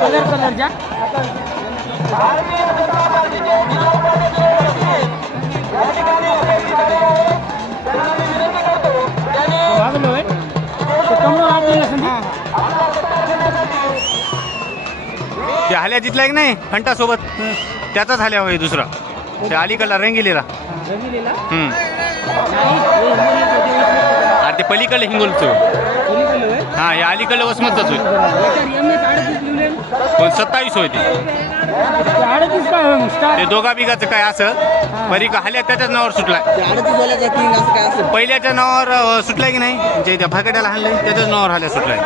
Colour कलरच्या वागलो आहे तो कमळं आपल्याला संधी ते हल्या जितला की नाही फंटा सोबत त्याचाच हल्या होय दुसरा. ते अलीकडला रंगिलेला. रंगिलेला? हम्म. ते पलीकडलं हिंगोलचं. हा हे अलीकडलं वसमतच. पण सत्तावीस होय ते. दोघा बिघाचं काय असं? परी का हल्या त्याच्याच नावावर सुटलाय. पहिल्याच्या नावावर सुटलाय की नाही? जे त्या फाकड्याला हाणलंय त्याच्याच नावावर हल्या सुटलाय.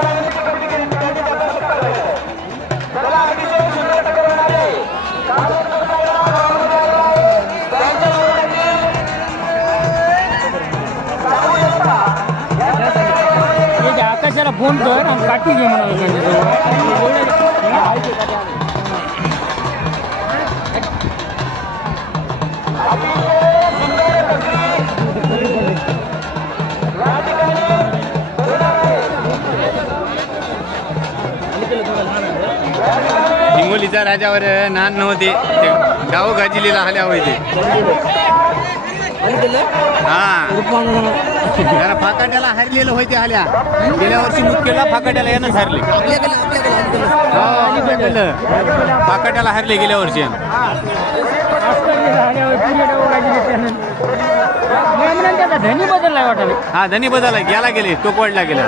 જરા ફોન તો કાઢી ગયો મને हिंगोलीच्या राजावर नान नव्हते. गाव गाजिलेला हल्या होय ते. हा. फाकाट्याला हरलेलं होय ते हल्या. गेल्या वर्षी मुख्यला फाकाट्याला यानंच हरले. हो, फाकाट्याला हरले गेल्या वर्षी. त्याचा धनी वाटायला हा धनी बदलला गेला गेले तो हा गेला.